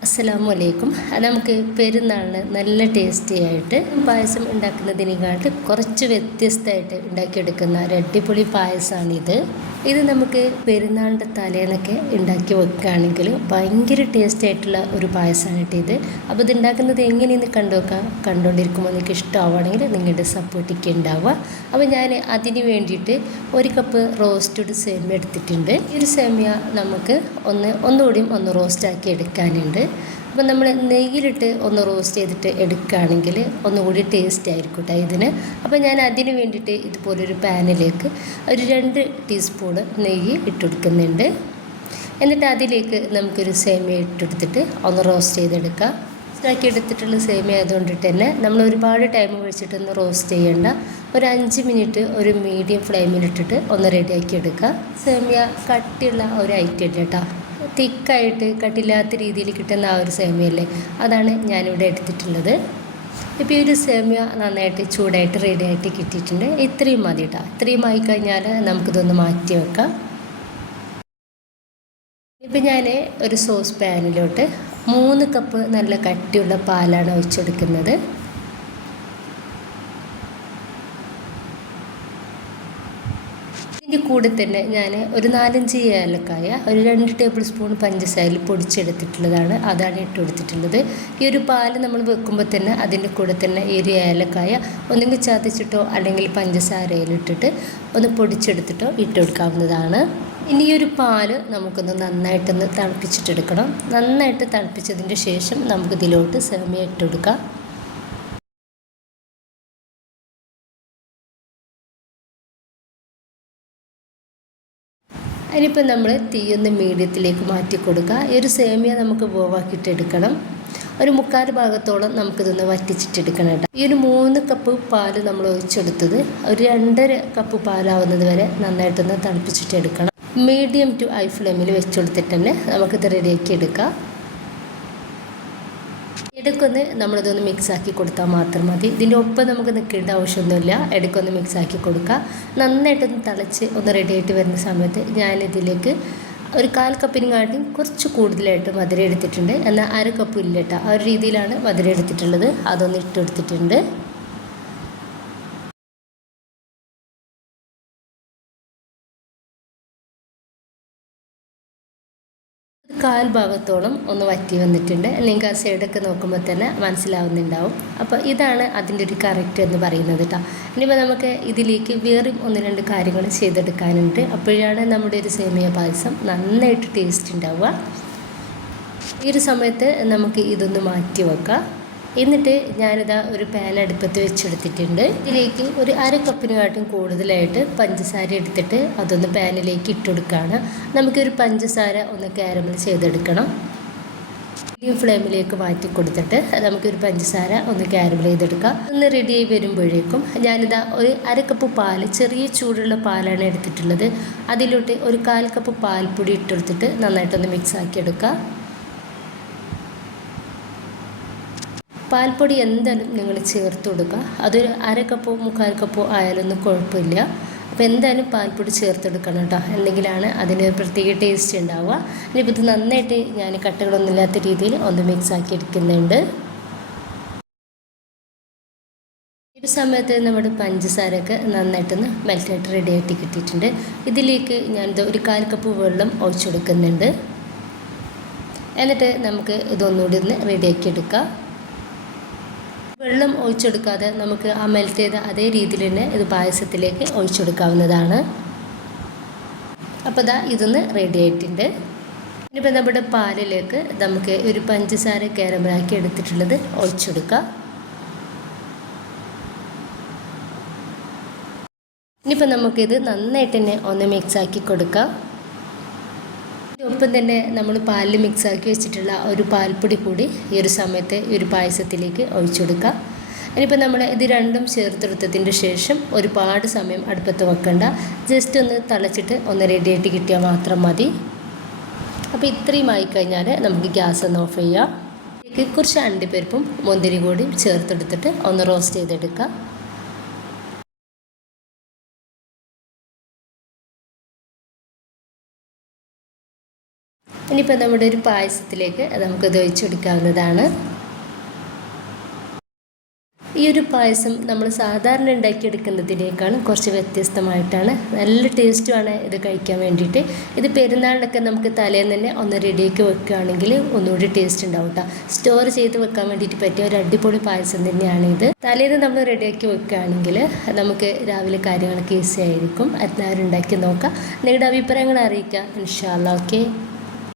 അസ്സലാമലൈക്കും. നമുക്ക് പെരുന്നാളിന് നല്ല ടേസ്റ്റി ആയിട്ട് പായസം ഉണ്ടാക്കുന്നതിനെക്കാട്ട് കുറച്ച് വ്യത്യസ്തമായിട്ട് ഉണ്ടാക്കിയെടുക്കുന്ന ഒരു അടിപൊളി പായസമാണിത്. ഇത് നമുക്ക് പെരുന്നാളിൻ്റെ തലേന്നൊക്കെ ഉണ്ടാക്കി വെക്കുകയാണെങ്കിൽ ഭയങ്കര ടേസ്റ്റി ആയിട്ടുള്ള ഒരു പായസമാണ് ഇത്. അപ്പോൾ ഇത് ഉണ്ടാക്കുന്നത് എങ്ങനെയെന്ന് കണ്ടുകൊണ്ടിരിക്കുമ്പോൾ നിങ്ങൾക്ക് ഇഷ്ടമാവുകയാണെങ്കിൽ നിങ്ങളുടെ സപ്പോർട്ടൊക്കെ ഉണ്ടാവുക. അപ്പോൾ ഞാൻ അതിന് വേണ്ടിയിട്ട് 1 കപ്പ് റോസ്റ്റഡ് സേമിയ എടുത്തിട്ടുണ്ട്. ഈ ഒരു സേമിയ നമുക്ക് ഒന്നുകൂടിയും റോസ്റ്റാക്കി എടുക്കാനുണ്ട്. അപ്പോൾ നമ്മൾ നെയ്യിലിട്ട് റോസ്റ്റ് ചെയ്തിട്ട് എടുക്കുകയാണെങ്കിൽ ഒന്നുകൂടി ടേസ്റ്റ് ആയിരിക്കും കേട്ടോ ഇതിന്. അപ്പോൾ ഞാൻ അതിന് വേണ്ടിയിട്ട് ഇതുപോലൊരു പാനിലേക്ക് ഒരു 2 ടീസ്പൂണ് നെയ്യ് ഇട്ടെടുക്കുന്നുണ്ട്. എന്നിട്ട് അതിലേക്ക് നമുക്കൊരു സേമിയ ഇട്ടെടുത്തിട്ട് റോസ്റ്റ് ചെയ്തെടുക്കാം. റോസ്റ്റാക്കി എടുത്തിട്ടുള്ള സേമിയ ആയതുകൊണ്ടിട്ട് തന്നെ നമ്മൾ ഒരുപാട് ടൈം വെച്ചിട്ടൊന്ന് റോസ്റ്റ് ചെയ്യേണ്ട. ഒരു 5 മിനിറ്റ് ഒരു മീഡിയം ഫ്ലെയിമിലിട്ടിട്ട് റെഡിയാക്കി എടുക്കുക. സേമിയ കട്ടിയുള്ള ഒരു ഐറ്റം ഇല്ല കേട്ടോ, തിക്കായിട്ട് കട്ടില്ലാത്ത രീതിയിൽ കിട്ടുന്ന ആ ഒരു സേമിയല്ലേ, അതാണ് ഞാനിവിടെ എടുത്തിട്ടുള്ളത്. ഇപ്പോൾ ഈ ഒരു സേമിയ നന്നായിട്ട് ചൂടായിട്ട് റെഡിയായിട്ട് കിട്ടിയിട്ടുണ്ട്. ഇത്രയും മതി കേട്ടോ. ഇത്രയും ആയിക്കഴിഞ്ഞാൽ നമുക്കിതൊന്ന് മാറ്റി വെക്കാം. ഇപ്പം ഞാൻ ഒരു സോസ് പാനിലോട്ട് 3 കപ്പ് നല്ല കട്ടിയുള്ള പാലാണ് ഒഴിച്ചെടുക്കുന്നത്. ഇതിൻ്റെ കൂടെ തന്നെ ഞാൻ ഒരു 4-5 ഏലക്കായ, ഒരു 2 ടേബിൾ സ്പൂൺ പഞ്ചസാരയിൽ പൊടിച്ചെടുത്തിട്ടുള്ളതാണ്, അതാണ് ഇട്ട് കൊടുത്തിട്ടുള്ളത്. ഈ ഒരു പാല് നമ്മൾ വെക്കുമ്പോൾ തന്നെ അതിൻ്റെ കൂടെ തന്നെ ഈ ഒരു ഏലക്കായ ഒന്നെങ്കിൽ ചതച്ചിട്ടോ അല്ലെങ്കിൽ പഞ്ചസാരയിലിട്ടിട്ട് പൊടിച്ചെടുത്തിട്ടോ ഇട്ട് കൊടുക്കാവുന്നതാണ്. ഇനി ഈ ഒരു പാല് നമുക്കൊന്ന് നന്നായിട്ടൊന്ന് തിളപ്പിച്ചിട്ടെടുക്കണം. നന്നായിട്ട് തിളപ്പിച്ചതിൻ്റെ ശേഷം നമുക്കിതിലോട്ട് സേമിയ ഇട്ട് കൊടുക്കാം. അതിനിപ്പോൾ നമ്മൾ തീയൊന്ന് മീഡിയത്തിലേക്ക് മാറ്റി കൊടുക്കുക. ഈ ഒരു സേമിയ നമുക്ക് വേവാക്കിയിട്ടെടുക്കണം. ഒരു 3/4 ഭാഗത്തോളം നമുക്കിതൊന്ന് വറ്റിച്ചിട്ടെടുക്കണം കേട്ടോ. ഈ ഒരു 3 കപ്പ് പാല് നമ്മൾ ഒഴിച്ചെടുത്തത് ഒരു 2.5 കപ്പ് പാലാവുന്നത് വരെ നന്നായിട്ടൊന്ന് തിളപ്പിച്ചിട്ടെടുക്കണം. മീഡിയം ടു ഹൈ ഫ്ലെയിമിൽ വെച്ചെടുത്തിട്ട് തന്നെ നമുക്കിത് റെഡിയാക്കി എടുക്കാം. ഇടയ്ക്കൊന്ന് നമ്മളിതൊന്ന് മിക്സാക്കി കൊടുത്താൽ മാത്രം മതി. ഇതിൻ്റെ ഒപ്പം നമുക്ക് നിൽക്കേണ്ട ആവശ്യമൊന്നുമില്ല. ഇടയ്ക്കൊന്ന് മിക്സാക്കി കൊടുക്കുക. നന്നായിട്ടൊന്ന് തിളച്ച് റെഡിയായിട്ട് വരുന്ന സമയത്ത് ഞാനിതിലേക്ക് ഒരു 1/4 കപ്പിനെക്കാട്ടിയും കുറച്ച് കൂടുതലായിട്ട് മധുരം എടുത്തിട്ടുണ്ട്. എന്നാൽ 1/2 കപ്പ് ഇല്ല കേട്ടോ, ആ ഒരു രീതിയിലാണ് മധുരം എടുത്തിട്ടുള്ളത്. അതൊന്ന് ഇട്ടെടുത്തിട്ടുണ്ട്. കാൽ ഭാഗത്തോളം വറ്റി വന്നിട്ടുണ്ട്. നിങ്ങൾക്ക് ആ സൈഡൊക്കെ നോക്കുമ്പോൾ തന്നെ മനസ്സിലാവുന്നുണ്ടാവും. അപ്പോൾ ഇതാണ് അതിൻ്റെ ഒരു കറക്റ്റ് എന്ന് പറയുന്നത് കേട്ടോ. ഇനിയിപ്പോൾ നമുക്ക് ഇതിലേക്ക് വേറെ 1-2 കാര്യങ്ങൾ ചെയ്തെടുക്കാനുണ്ട്. അപ്പോഴാണ് നമ്മുടെ ഒരു സേമിയ പായസം നന്നായിട്ട് ടേസ്റ്റ് ഉണ്ടാവുക. ഈ ഒരു സമയത്ത് നമുക്ക് ഇതൊന്ന് മാറ്റി വെക്കാം. എന്നിട്ട് ഞാനിതാ ഒരു പാൻ അടുപ്പത്ത് വെച്ചെടുത്തിട്ടുണ്ട്. ഇതിലേക്ക് ഒരു 1/2 കപ്പിനെക്കാട്ടും കൂടുതലായിട്ട് പഞ്ചസാര എടുത്തിട്ട് അതൊന്ന് പാനിലേക്ക് ഇട്ടുകൊടുക്കുകയാണ്. നമുക്കൊരു പഞ്ചസാര കാരമൽ ചെയ്തെടുക്കണം. മീഡിയം ഫ്ലെയിമിലേക്ക് മാറ്റി കൊടുത്തിട്ട് നമുക്കൊരു പഞ്ചസാര കാരമൽ ചെയ്തെടുക്കാം. റെഡിയായി വരുമ്പോഴേക്കും ഞാനിതാ ഒരു 1/2 കപ്പ് പാല്, ചെറിയ ചൂടുള്ള പാലാണ് എടുത്തിട്ടുള്ളത്. അതിലോട്ട് ഒരു 1/4 കപ്പ് പാൽപ്പൊടി ഇട്ടെടുത്തിട്ട് നന്നായിട്ടൊന്ന് മിക്സാക്കി എടുക്കുക. പാൽപ്പൊടി എന്തായാലും നിങ്ങൾ ചേർത്ത് കൊടുക്കുക. അതൊരു 1/2 കപ്പോ 3/4 കപ്പോ ആയാലൊന്നും കുഴപ്പമില്ല. അപ്പോൾ എന്തായാലും പാൽപ്പൊടി ചേർത്തെടുക്കണം കേട്ടോ, എന്തെങ്കിലാണ് അതിന് പ്രത്യേക ടേസ്റ്റ് ഉണ്ടാവുക. ഇനിയിപ്പോൾ ഇത് നന്നായിട്ട് ഞാൻ കട്ടകളൊന്നുമില്ലാത്ത രീതിയിൽ മിക്സാക്കി എടുക്കുന്നുണ്ട്. ഈ സമയത്ത് നമ്മുടെ പഞ്ചസാരയൊക്കെ നന്നായിട്ടൊന്ന് മെൽറ്റായിട്ട് റെഡിയായിട്ട് കിട്ടിയിട്ടുണ്ട്. ഇതിലേക്ക് ഞാനിത് ഒരു 1/4 കപ്പ് വെള്ളം ഒഴിച്ചെടുക്കുന്നുണ്ട്. എന്നിട്ട് നമുക്ക് ഇതൊന്നുകൂടി റെഡിയാക്കി എടുക്കാം. വെള്ളം ഒഴിച്ചെടുക്കാതെ നമുക്ക് ആ മെൽറ്റ് ചെയ്ത അതേ രീതിയിൽ തന്നെ ഇത് പായസത്തിലേക്ക് ഒഴിച്ചെടുക്കാവുന്നതാണ്. അപ്പോൾ ഇതൊന്ന് റെഡി ആയിട്ടുണ്ട്. ഇനിയിപ്പോൾ നമ്മുടെ പാലിലേക്ക് നമുക്ക് ഒരു പഞ്ചസാര കാരമലാക്കി എടുത്തിട്ടുള്ളത് ഒഴിച്ചെടുക്കാം. ഇനിയിപ്പോൾ നമുക്കിത് നന്നായിട്ട് തന്നെ മിക്സാക്കി കൊടുക്കാം. ഒപ്പം തന്നെ നമ്മൾ പാലിൽ മിക്സാക്കി വെച്ചിട്ടുള്ള ഒരു പാൽപ്പൊടി കൂടി ഈ ഒരു സമയത്ത് ഈ ഒരു പായസത്തിലേക്ക് ഒഴിച്ചു കൊടുക്കുക. ഇനിയിപ്പോൾ നമ്മൾ ഇത് രണ്ടും ചേർത്തെടുത്തതിൻ്റെ ശേഷം ഒരുപാട് സമയം അടുപ്പത്ത് വെക്കണ്ട. ജസ്റ്റ് ഒന്ന് തിളച്ചിട്ട് റെഡിയായിട്ട് കിട്ടിയാൽ മാത്രം മതി. അപ്പോൾ ഇത്രയും ആയിക്കഴിഞ്ഞാൽ നമുക്ക് ഗ്യാസ് ഓഫ് ചെയ്യാം. ഇതിലേക്ക് കുറച്ച് അണ്ടിപ്പരിപ്പും മുന്തിരി കൂടിയും ചേർത്തെടുത്തിട്ട് റോസ്റ്റ് ചെയ്തെടുക്കാം. ഇനിയിപ്പോൾ നമ്മുടെ ഒരു പായസത്തിലേക്ക് അത് നമുക്കത് ഒഴിച്ചെടുക്കാവുന്നതാണ്. ഈ ഒരു പായസം നമ്മൾ സാധാരണ ഉണ്ടാക്കിയെടുക്കുന്നതിനേക്കാളും കുറച്ച് വ്യത്യസ്തമായിട്ടാണ്. നല്ല ടേസ്റ്റുമാണ് ഇത് കഴിക്കാൻ വേണ്ടിയിട്ട്. ഇത് പെരുന്നാളിനൊക്കെ നമുക്ക് തലേന്ന് തന്നെ ഒന്ന് റെഡിയാക്കി വെക്കുകയാണെങ്കിൽ ഒന്നുകൂടി ടേസ്റ്റ് ഉണ്ടാവും കേട്ടോ. സ്റ്റോർ ചെയ്ത് വെക്കാൻ വേണ്ടിയിട്ട് പറ്റിയ ഒരു അടിപൊളി പായസം തന്നെയാണ് ഇത്. തലേന്ന് നമ്മൾ റെഡിയാക്കി വെക്കുകയാണെങ്കിൽ നമുക്ക് രാവിലെ കാര്യങ്ങളൊക്കെ ഈസി ആയിരിക്കും. എല്ലാവരും ഉണ്ടാക്കി നോക്കാം. നിങ്ങളുടെ അഭിപ്രായങ്ങൾ അറിയിക്കുക. ഇൻഷാ അല്ലാഹ്. ഓക്കെ.